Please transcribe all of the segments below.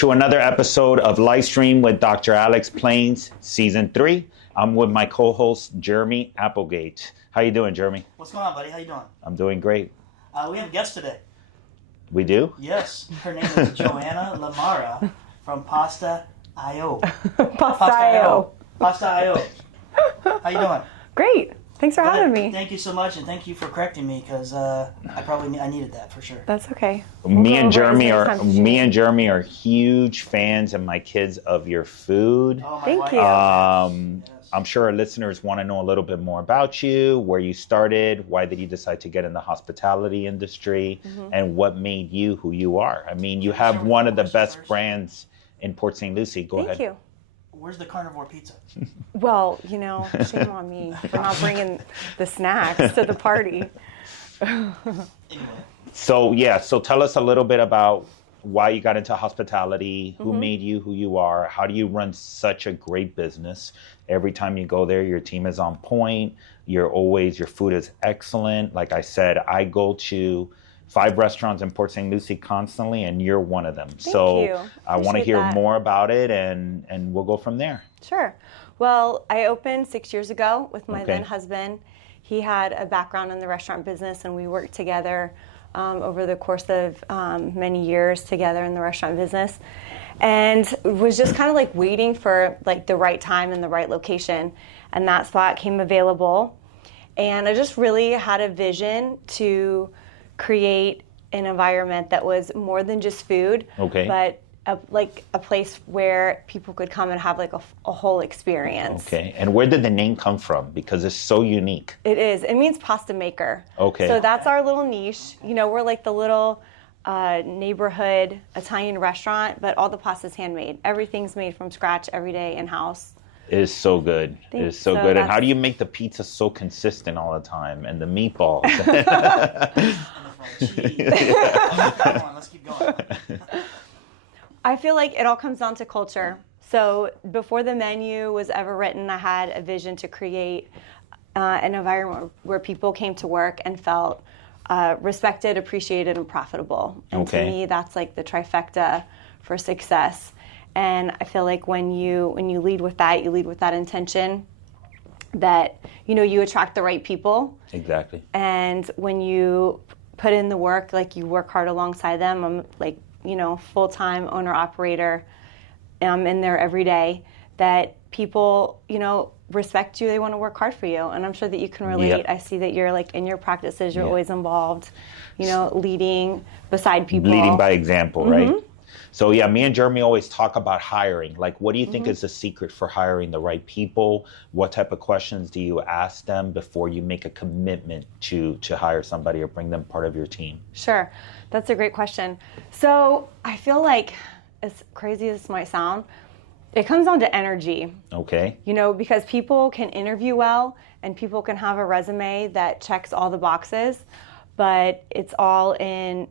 to another episode of Livestream with Dr. Alex Plains, Season 3. I'm with my co-host, Jeremy Applegate. How you doing, Jeremy? What's going on, buddy? How you doing? I'm doing great. We have a guest today. We do? Yes. Her name is Johana Lamara from Pastaio. Pastaio. Pastaio. How you doing? Great. Thanks for having me. Thank you so much, and thank you for correcting me, because I needed that for sure. That's okay. Me and Jeremy are huge fans, and my kids, of your food. Oh, my Thank wife. you. Yes. I'm sure our listeners want to know a little bit more about you, where you started, why did you decide to get in the hospitality industry, and what made you who you are. I mean, you have one of the best brands in Port St. Lucie. Go ahead. Thank you. Where's the carnivore pizza? Well, shame on me for not bringing the snacks to the party. Anyway. So tell us a little bit about why you got into hospitality, who made you who you are, how do you run such a great business? Every time you go there, your team is on point, your food is excellent. Like I said, I go to 5 restaurants in Port St. Lucie constantly, and you're one of them. Thank you. I want to Appreciate hear that. more about it, and we'll go from there. Sure. Well, I opened 6 years ago with my Okay. then husband. He had a background in the restaurant business, and we worked together over the course of many years together in the restaurant business, and was just kind of like waiting for like the right time and the right location, and that spot came available, and I just really had a vision to create an environment that was more than just food, but a place where people could come and have like a whole experience. Okay, and where did the name come from? Because it's so unique. It is. It means pasta maker. Okay. So that's our little niche. We're like the little neighborhood Italian restaurant, but all the pasta's handmade. Everything's made from scratch every day in-house. It is so good. It is so So good. And how do you make the pizza so consistent all the time? And the meatballs? And the fried cheese. Come on, let's keep going. I feel like it all comes down to culture. So before the menu was ever written, I had a vision to create an environment where people came to work and felt respected, appreciated, and profitable. And to me, that's like the trifecta for success. And I feel like when you lead with that, you lead with that intention that, you attract the right people. Exactly. And when you put in the work, like you work hard alongside them, I'm like, full-time owner-operator. I'm in there every day, that people, respect you. They want to work hard for you. And I'm sure that you can relate. Yep. I see that you're like in your practices, you're always involved, leading beside people. Leading by example, right? So me and Jeremy always talk about hiring. Like, what do you think is the secret for hiring the right people? What type of questions do you ask them before you make a commitment to hire somebody or bring them part of your team? Sure. That's a great question. So I feel like, as crazy as this might sound, it comes down to energy. Okay. Because people can interview well and people can have a resume that checks all the boxes, but it's all in,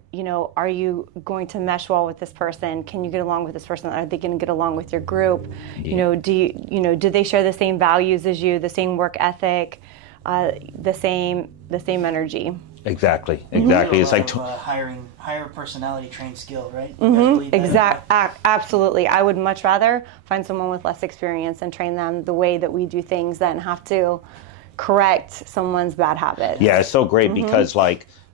are you going to mesh well with this person? Can you get along with this person? Are they going to get along with your group? Yeah. Do they share the same values as you, the same work ethic, the same energy? Exactly. It's like hire personality trained skill, right? Absolutely. I would much rather find someone with less experience and train them the way that we do things than have to correct someone's bad habits. Yeah, it's so great because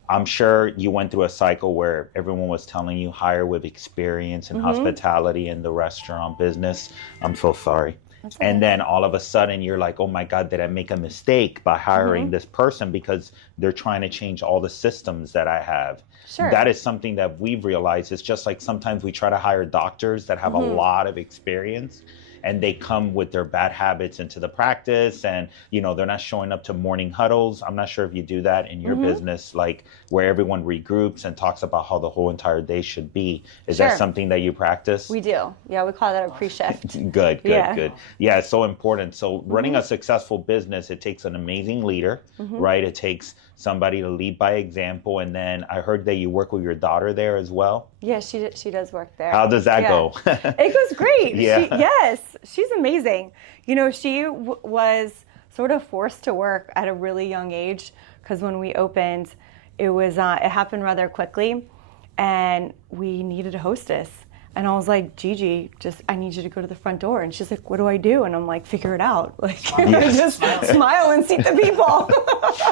I'm sure you went through a cycle where everyone was telling you hire with experience in hospitality in the restaurant business. I'm so sorry. And then all of a sudden you're like, oh my God, did I make a mistake by hiring this person because they're trying to change all the systems that I have? Sure. That is something that we've realized. It's just like sometimes we try to hire doctors that have a lot of experience, and they come with their bad habits into the practice, and they're not showing up to morning huddles. I'm not sure if you do that in your business, like where everyone regroups and talks about how the whole entire day should be. Is that something that you practice? We do. Yeah, we call that a pre-shift. Good. Yeah, it's so important. So running a successful business, it takes an amazing leader, right? It takes somebody to lead by example. And then I heard that you work with your daughter there as well. Yeah, she does work there. How does that go? It goes great. Yeah. She's amazing. She was sort of forced to work at a really young age, because when we opened, it happened rather quickly, and we needed a hostess. And I was like, Gigi, I need you to go to the front door. And she's like, what do I do? And I'm like, figure it out. Like, just smile and seat the people.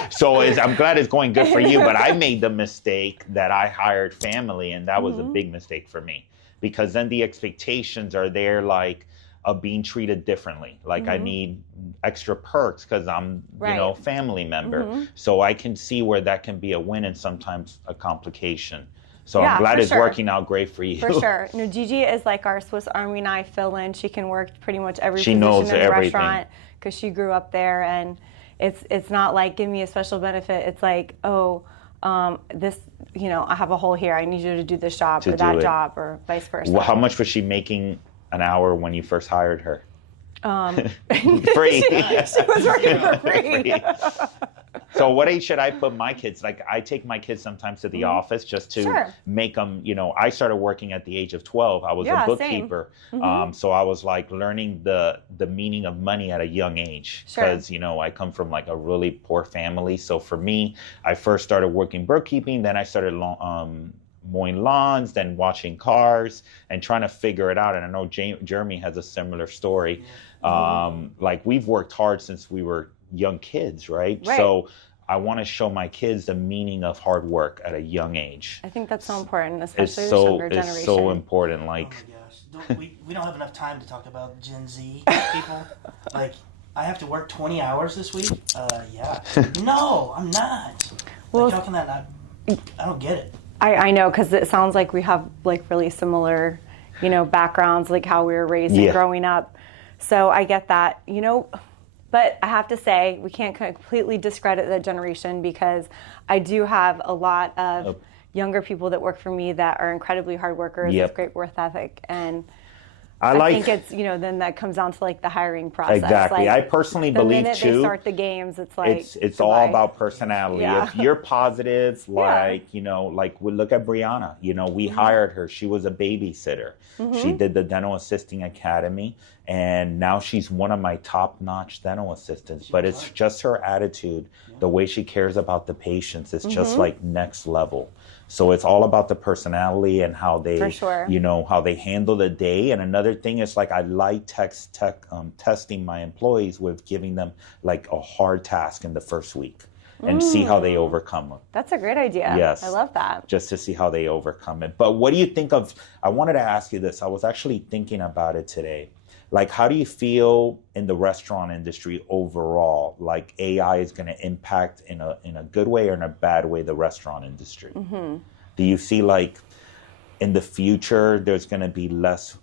So I'm glad it's going good for you, but I made the mistake that I hired family, and that was a big mistake for me, because then the expectations are there, like, of being treated differently. Like, I need extra perks because I'm, family member. So I can see where that can be a win and sometimes a complication. So I'm glad it's working out great for you. For sure. No, Gigi is like our Swiss Army knife fill-in. She can work pretty much every she position knows in the everything. restaurant because she grew up there. And it's not like, give me a special benefit. It's like, this, I have a hole here. I need you to do this job or that job or vice versa. Well, how much was she making an hour when you first hired her? Free. She was working for free. So what age should I put my kids? Like, I take my kids sometimes to the office just to make them, I started working at the age of 12. I was a bookkeeper. So I was like learning the meaning of money at a young age because, I come from like a really poor family. So for me, I first started working bookkeeping. Then I started mowing lawns, then washing cars and trying to figure it out. And I know Jeremy has a similar story. Like, we've worked hard since we were young kids, right? So I want to show my kids the meaning of hard work at a young age. I think that's so important, especially the younger generation. It's so important. Like, oh my gosh, we don't have enough time to talk about Gen Z people. Like, I have to work 20 hours this week. Yeah. No, I'm not. Well, like, how can that not? I don't get it. I know, because it sounds like we have like really similar, backgrounds, like how we were raised and growing up. So I get that, But I have to say, we can't completely discredit that generation, because I do have a lot of younger people that work for me that are incredibly hard workers with great work ethic. And I think it's, then that comes down to like the hiring process. Exactly. Like, I personally believe too. The minute they start the games, it's like it's all about personality. If you're positive, like like we look at Brianna. We hired her. She was a babysitter. She did the dental assisting academy, and now she's one of my top-notch dental assistants. But it's just her attitude, the way she cares about the patients. It's just like next level. So it's all about the personality and how they, how they handle the day. And another thing is, like, I like testing my employees with giving them like a hard task in the first week and see how they overcome them. That's a great idea. Yes. I love that. Just to see how they overcome it. But what do you think of, I wanted to ask you this. I was actually thinking about it today. Like, how do you feel in the restaurant industry overall? Like, AI is going to impact in a good way or in a bad way the restaurant industry? Do you see, like, in the future there's going to be less,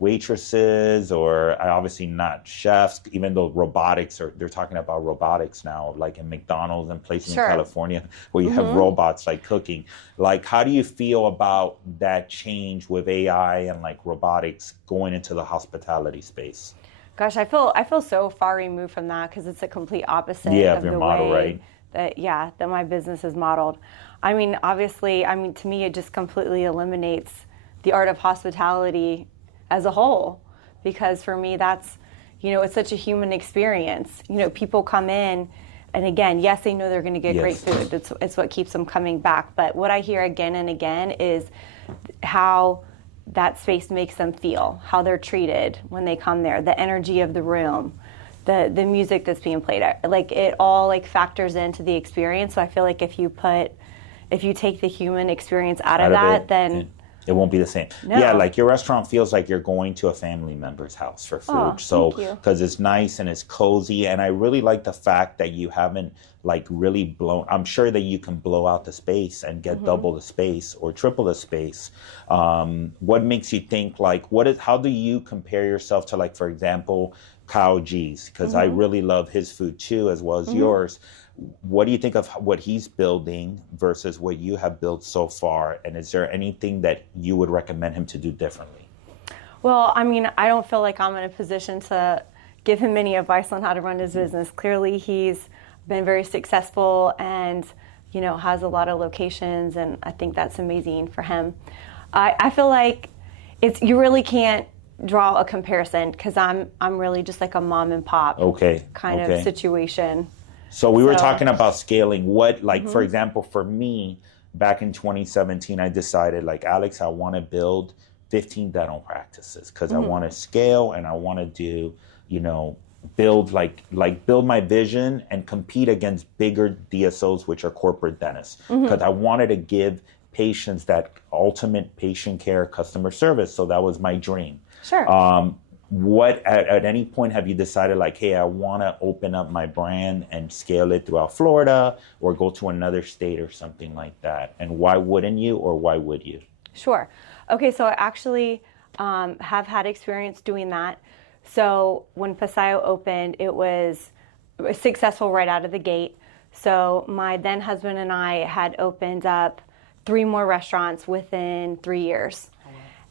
waitresses, or obviously not chefs, even though they're talking about robotics now, like in McDonald's and places in California where you have robots like cooking. Like, how do you feel about that change with AI and like robotics going into the hospitality space? Gosh, I feel so far removed from that, because it's a complete opposite of your the model, way right? that my business is modeled. I mean, obviously, to me, it just completely eliminates the art of hospitality as a whole, because for me, that's, it's such a human experience. People come in, and again, yes, they know they're going to get great food. It's what keeps them coming back. But what I hear again and again is how that space makes them feel, how they're treated when they come there, the energy of the room, the music that's being played. Like, it all like factors into the experience. So I feel like if you take the human experience out of that, then it won't be the same. No. Yeah, like, your restaurant feels like you're going to a family member's house for food. So, because it's nice and it's cozy. And I really like the fact that you haven't like really blown. I'm sure that you can blow out the space and get double the space or triple the space. What makes you think, like, how do you compare yourself to, like, for example, Kyle G's? Because I really love his food too, as well as yours. What do you think of what he's building versus what you have built so far? And is there anything that you would recommend him to do differently? Well, I mean, I don't feel like I'm in a position to give him any advice on how to run his business. Clearly, he's been very successful and, has a lot of locations, and I think that's amazing for him. I feel like you really can't draw a comparison, because I'm really just like a mom and pop kind of situation. So we were talking about scaling. What, like, for example, for me, back in 2017, I decided, like, Alex, I want to build 15 dental practices because I want to scale and I want to do, build build my vision and compete against bigger DSOs, which are corporate dentists, because I wanted to give patients that ultimate patient care customer service. So that was my dream. Sure. What at any point have you decided, like, hey, I want to open up my brand and scale it throughout Florida or go to another state or something like that? And why wouldn't you, or why would you? Sure. Okay, so I actually have had experience doing that. So when Pastaio opened, it was successful right out of the gate. So my then husband and I had opened up 3 more restaurants within 3 years.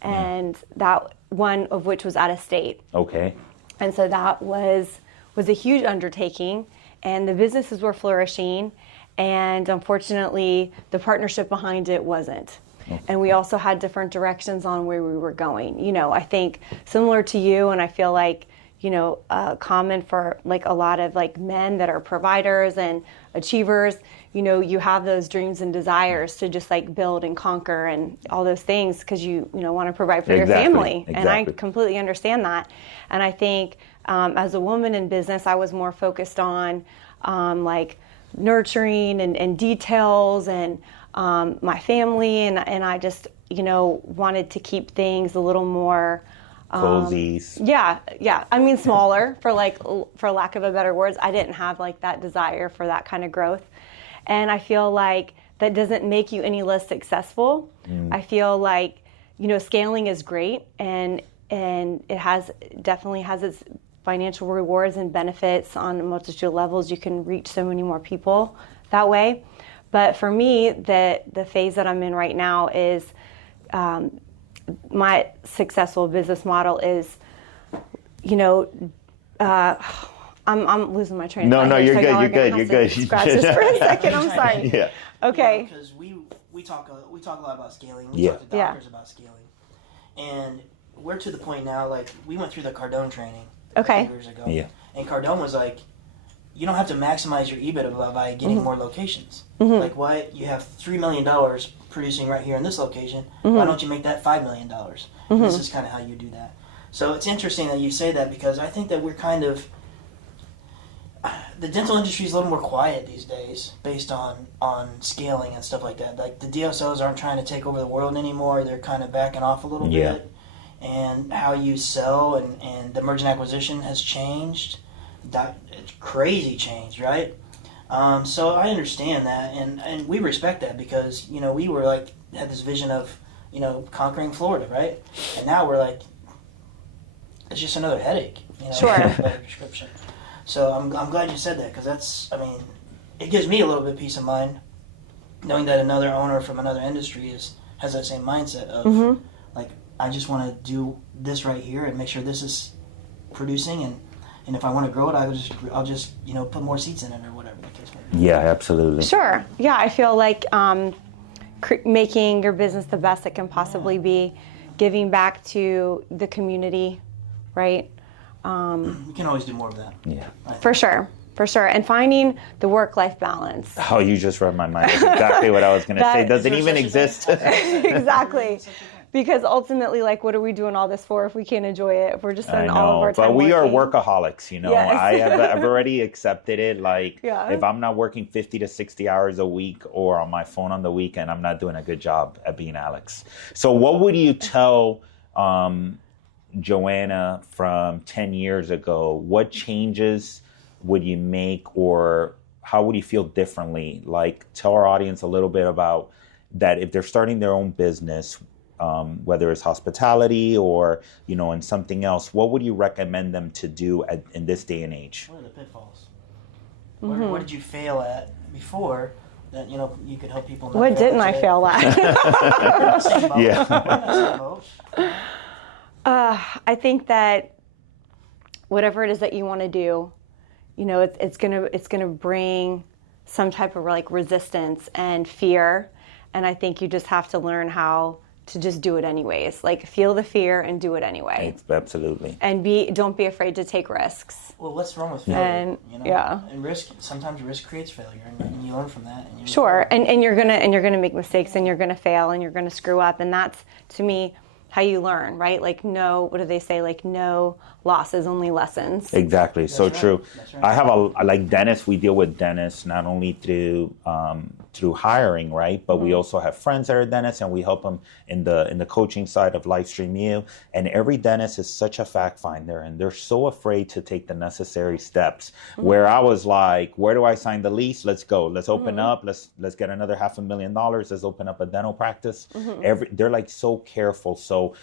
And that one of which was out of state. Okay. And so that was a huge undertaking, and the businesses were flourishing, and unfortunately the partnership behind it wasn't. And we also had different directions on where we were going. I think similar to you, and I feel like, common for like a lot of like men that are providers and achievers, you have those dreams and desires to just like build and conquer and all those things because you want to provide for your family. Exactly. And I completely understand that. And I think as a woman in business, I was more focused on like nurturing and details and my family, and I just wanted to keep things a little more cozy. Yeah. I mean, smaller for lack of a better words. I didn't have like that desire for that kind of growth, and I feel like that doesn't make you any less successful. I feel like scaling is great, and it definitely has its financial rewards and benefits on a multitude of levels. You can reach so many more people that way. But for me, the phase that I'm in right now is my successful business model is, I'm losing my train of thought. No, you're good. You're good. Scratch this for a second. I'm sorry. Yeah. Okay. Because we talk a lot about scaling. We Yeah. talk to doctors about scaling, and we're to the point now. Like, we went through the Cardone training a few years ago. Yeah. And Cardone was like, you don't have to maximize your EBITDA by getting more locations. Like, why you have $3 million producing right here in this location? Why don't you make that $5 million? This is kind of how you do that. So it's interesting that you say that, because I think that we're kind of, the dental industry is a little more quiet these days based on scaling and stuff like that. Like, the DSOs aren't trying to take over the world anymore. They're kind of backing off a little bit. And how you sell and the merger and acquisition has changed. It's crazy change, right? So I understand that, and we respect that, because we were like, had this vision of conquering Florida, right? And now we're like, it's just another headache. Sure. Better description. So I'm glad you said that, because it gives me a little bit of peace of mind knowing that another owner from another industry has that same mindset of like, I just want to do this right here and make sure this is producing, and if I want to grow it, I'll just put more seats in it, or whatever the case may be. Yeah, absolutely. Sure. Yeah, I feel like making your business the best it can possibly be, giving back to the community, right? You can always do more of that. Yeah. For sure. And finding the work-life balance. Oh, you just read my mind. That's exactly what I was going to say. Does it even exist? Exactly. Because ultimately, like, what are we doing all this for if we can't enjoy it? If we're just spending all of our time but we working? are workaholics, Yes. I've already accepted it. Like, Yeah. if I'm not working 50 to 60 hours a week or on my phone on the weekend, I'm not doing a good job at being Alex. So what would you tell Johana from 10 years ago? What changes would you make, or how would you feel differently? Like, tell our audience a little bit about that. If they're starting their own business, whether it's hospitality or, in something else, what would you recommend them to do in this day and age? What are the pitfalls? What did you fail at before that, you could help people? What didn't I fail at? I think that whatever it is that you want to do, it's gonna bring some type of like resistance and fear, and I think you just have to learn how to just do it anyways. Like, feel the fear and do it anyway. Absolutely. And don't be afraid to take risks. Well, what's wrong with failure? And, And sometimes risk creates failure, and you learn from that. And sure. And you're gonna make mistakes, and you're gonna fail, and you're gonna screw up, and that's, to me, how you learn, right? Like, what do they say? Like, no losses, only lessons. Exactly. That's so right. true. That's right. I have like dentists. We deal with dentists not only through hiring, right? But we also have friends that are dentists, and we help them in the coaching side of Livestream U. And every dentist is such a fact finder, and they're so afraid to take the necessary steps. Where I was like, where do I sign the lease? Let's go. Let's open up. Let's get another $500,000. Let's open up a dental practice. They're like so careful. So,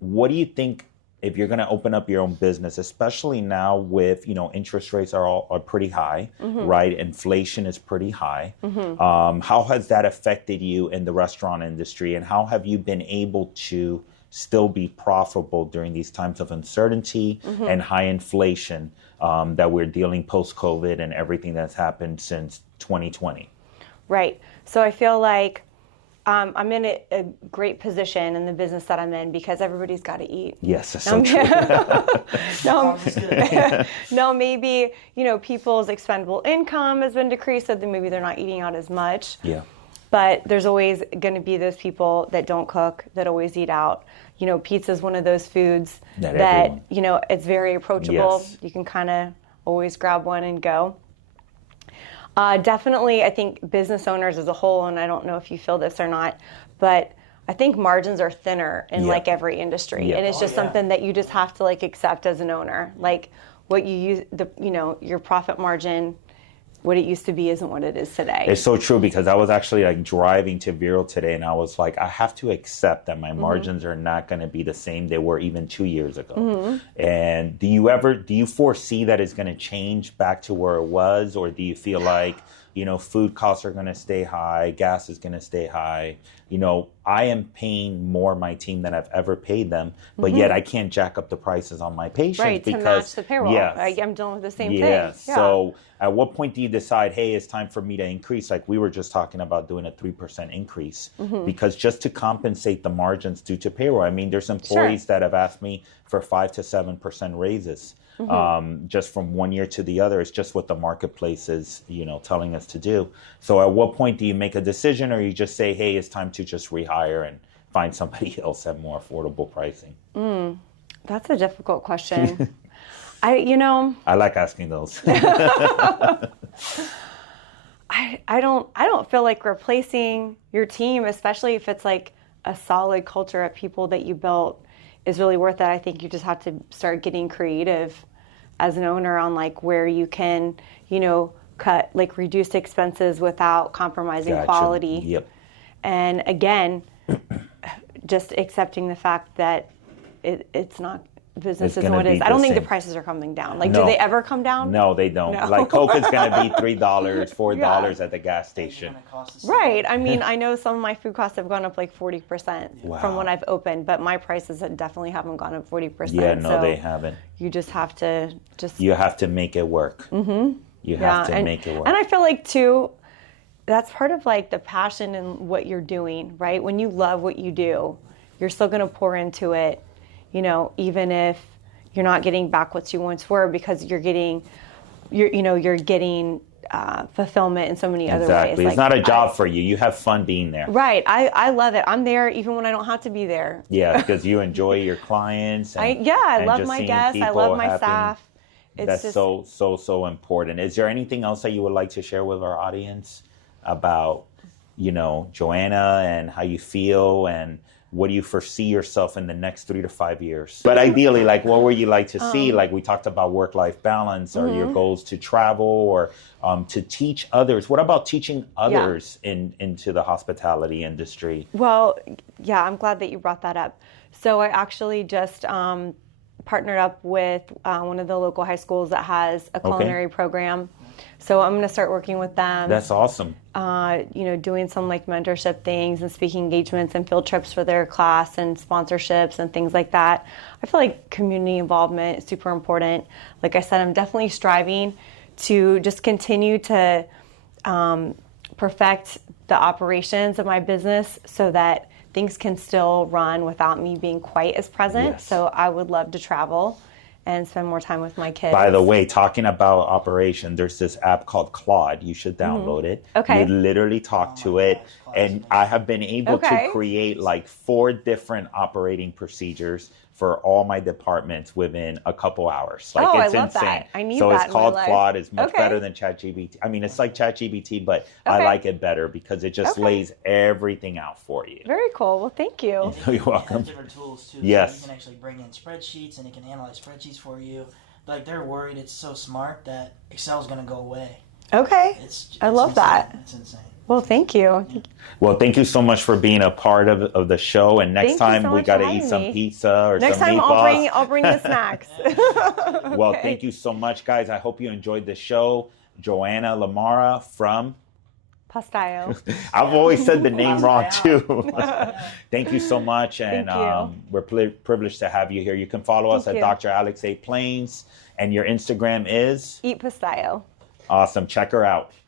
what do you think? If you're going to open up your own business, especially now with, interest rates are pretty high, right? Inflation is pretty high. How has that affected you in the restaurant industry, and how have you been able to still be profitable during these times of uncertainty and high inflation that we're dealing post-COVID and everything that's happened since 2020? Right. So I feel like I'm in a great position in the business that I'm in because everybody's got to eat. Yes, that's so true. No, maybe, people's expendable income has been decreased, so then maybe they're not eating out as much. Yeah. But there's always going to be those people that don't cook, that always eat out. Pizza is one of those foods that it's very approachable. Yes. You can kind of always grab one and go. Definitely, I think business owners as a whole, and I don't know if you feel this or not, but I think margins are thinner in like every industry, and it's just something that you just have to accept as an owner. Like, what you use, your profit margin, what it used to be isn't what it is today. It's so true, because I was actually driving to Vero today, and I was like, I have to accept that my margins are not going to be the same they were even 2 years ago. And do you foresee that it's going to change back to where it was, or do you feel like, food costs are going to stay high, gas is going to stay high? I am paying more my team than I've ever paid them, but yet I can't jack up the prices on my patients to match the payroll. Yes. I'm dealing with the same thing. Yeah. So at what point do you decide, hey, it's time for me to increase? Like we were just talking about doing a 3% increase, because just to compensate the margins due to payroll. I mean, there's employees that have asked me for 5 to 7% raises. Just from one year to the other. It's just what the marketplace is, telling us to do. So at what point do you make a decision, or you just say, hey, it's time to just rehire and find somebody else at more affordable pricing? That's a difficult question. I like asking those. I don't feel like replacing your team, especially if it's like a solid culture of people that you built, is really worth it. I think you just have to start getting creative as an owner on where you can, cut, reduce expenses without compromising quality. Yep. And again, just accepting the fact that it's not, business is what it is. I don't think the prices are coming down. No. Do they ever come down? No, they don't. No. Coke is going to be $3, $4 at the gas station. Right. I mean, I know some of my food costs have gone up 40% from when I've opened, but my prices definitely haven't gone up 40%. Yeah, no, they haven't. You just have to You have to make it work. You have to make it work. And I feel too, that's part of the passion in what you're doing, right? When you love what you do, you're still going to pour into it, even if you're not getting back what you once were, because you're getting fulfillment in so many other ways. Exactly. It's not a job for you. You have fun being there. Right. I love it. I'm there even when I don't have to be there. Yeah, because you enjoy your clients. I love my guests. I love my staff. That's so important. Is there anything else that you would like to share with our audience about, Johana, and how you feel, and what do you foresee yourself in the next 3 to 5 years? But ideally, what would you like to see? We talked about work-life balance, or your goals to travel, or to teach others. What about teaching others into the hospitality industry? Well, yeah, I'm glad that you brought that up. So I actually just partnered up with one of the local high schools that has a culinary program. So I'm going to start working with them. That's awesome. Doing some mentorship things and speaking engagements and field trips for their class and sponsorships and things like that. I feel like community involvement is super important. Like I said, I'm definitely striving to just continue to perfect the operations of my business so that things can still run without me being quite as present. Yes. So I would love to travel and spend more time with my kids. By the way, talking about operation, there's this app called Claude. You should download it. Okay. You literally talk to it. And I have been able to create like 4 different operating procedures for all my departments within a couple hours. Like, I it's love insane. that. I need so that it's in my called life. Claude. It's much Okay. better than ChatGPT. I mean, it's like ChatGPT, but I Okay. like it better because it just lays everything out for you. Very cool. Well, thank you. You're welcome. It has different tools too. Yes. So you can actually bring in spreadsheets and it can analyze spreadsheets for you. Like, they're worried it's so smart that Excel's going to go away. Okay. I love insane. that. It's insane. Well, thank you. Well, thank you so much for being a part of the show. And next Thank you time so we much got for to eat having some me. pizza or Next some time meatballs. I'll bring the snacks. Well, Okay. thank you so much, guys. I hope you enjoyed the show. Johana Lamara from... Pastaio. I've always said the name wrong, too. Pastaio. Thank you so much. And Thank you. we're privileged to have you here. You can follow us Thank at you. Dr. Alex A. Plains. And your Instagram is? Eat Pastaio. Awesome. Check her out.